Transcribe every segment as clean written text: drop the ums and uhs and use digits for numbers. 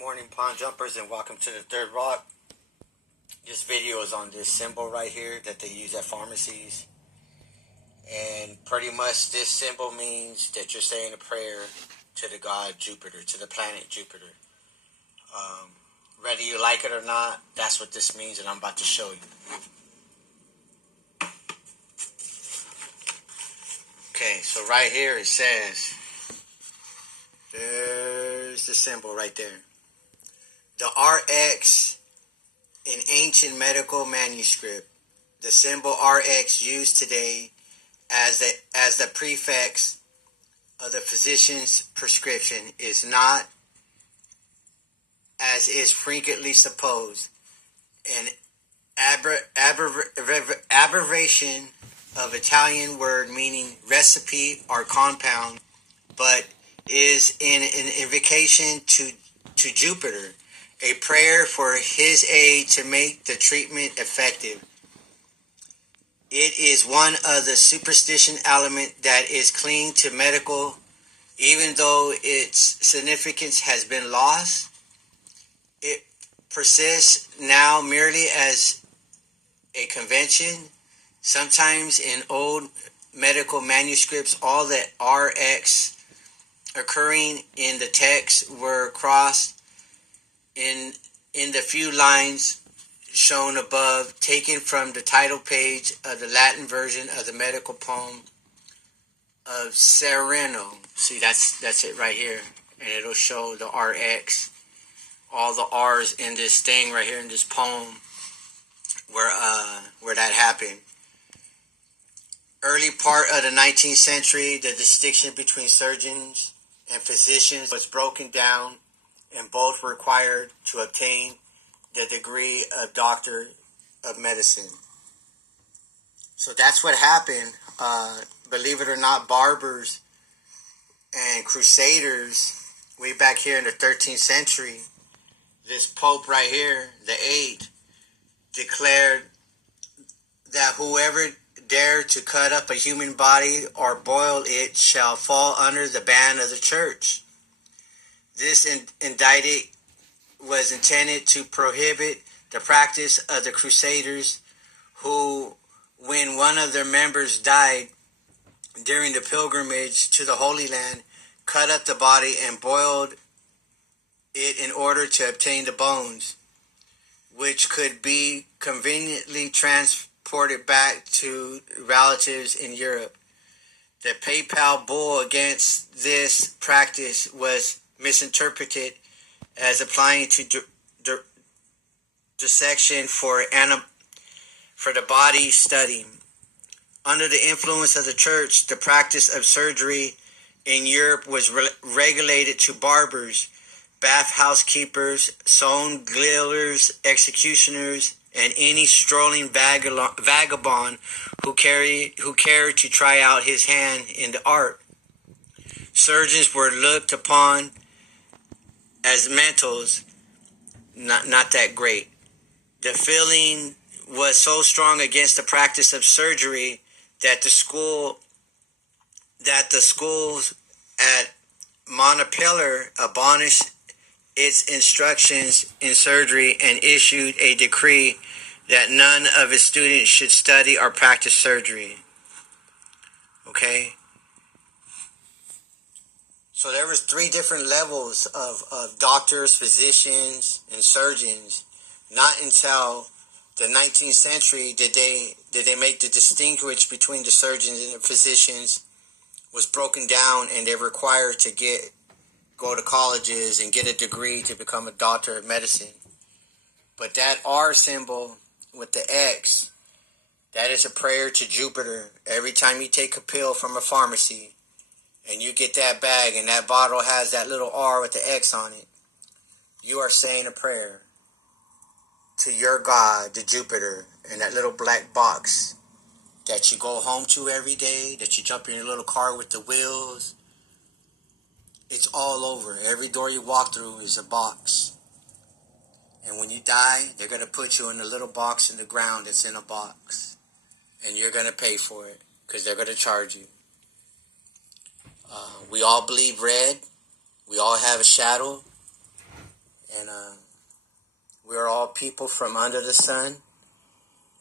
morning, Pond Jumpers, and welcome to the Third Rock. This video is on this symbol right here that they use at pharmacies. And pretty much this symbol means that you're saying a prayer to the god Jupiter, to the planet Jupiter. Whether you like it or not, that's what this means, and I'm about to show you. Okay, so right here it says, there's the symbol right there. The RX in ancient medical manuscript, the symbol RX used today as the prefix of the physician's prescription is not, as is frequently supposed, an abbreviation of Italian word meaning recipe or compound, but is an invocation to Jupiter, a prayer for his aid to make the treatment effective. It is one of the superstition element that is clinging to medical, even though its significance has been lost. It persists now merely as a convention. Sometimes in old medical manuscripts, all the RX occurring in the text were crossed in the few lines shown above, taken from the title page of the Latin version of the medical poem of Sereno. See, that's it right here, and it'll show the RX, all the R's in this thing right here in this poem where that happened. Early part of the 19th century, the distinction between surgeons and physicians was broken down, and both were required to obtain the degree of Doctor of Medicine. So that's what happened. Believe it or not, barbers and crusaders, way back here in the 13th century, this Pope right here, the 8th, declared that whoever dare to cut up a human body or boil it shall fall under the ban of the church. This indict was intended to prohibit the practice of the Crusaders, who, when one of their members died during the pilgrimage to the Holy Land, cut up the body and boiled it in order to obtain the bones, which could be conveniently transported back to relatives in Europe. The papal bull against this practice was misinterpreted as applying to dissection for the body study. Under the influence of the church, the practice of surgery in Europe was regulated to barbers, bath housekeepers, stone dealers, executioners, and any strolling vagabond who cared to try out his hand in the art. Surgeons were looked upon as mentals, not that great. The feeling was so strong against the practice of surgery that the schools at Montpellier abolished its instructions in surgery and issued a decree that none of its students should study or practice surgery. Okay? So there was 3 different levels of doctors, physicians, and surgeons. Not until the 19th century did they make the distinguish between the surgeons and the physicians was broken down, and they were required to go to colleges and get a degree to become a doctor of medicine. But that R symbol with the X, that is a prayer to Jupiter. Every time you take a pill from a pharmacy and you get that bag and that bottle has that little R with the X on it, you are saying a prayer to your God, to Jupiter, in that little black box that you go home to every day, that you jump in your little car with the wheels. It's all over. Every door you walk through is a box. And when you die, they're going to put you in a little box in the ground that's in a box. And you're going to pay for it because they're going to charge you. We all bleed red. We all have a shadow. And we are all people from under the sun.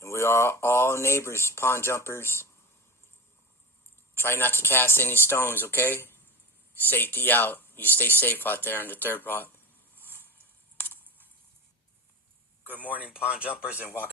And we are all neighbors, pond jumpers. Try not to cast any stones, okay? Safety out. You stay safe out there on the third block. Good morning, pond jumpers and walk.